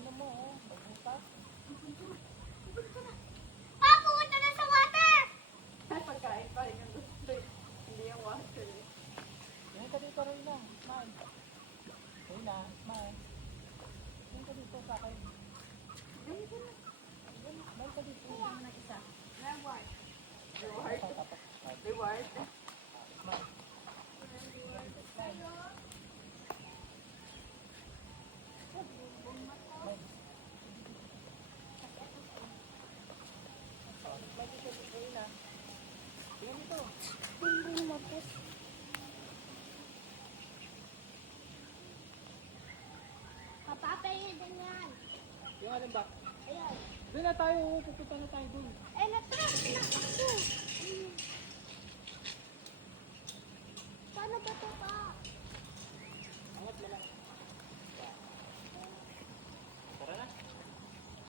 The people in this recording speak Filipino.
ano mo, oh. Magbutas. Pupunta na sa water! Ay, pagkain pa rin yung gusto. Hindi yung water. Yan ka dito rin na. Smile. Ayun na, smile. Yan ka dito sa akin. Ganito na. Smile ka dito. Ano na isa? Reward. Reward. Tapos, smile. Reward. Smile. Bumbong mapos. Papapayin din yan. Yung alin ba? Ayan. Doon na tayo, pupunta na tayo doon. Eh, natrap na ako. Paano ba ito pa?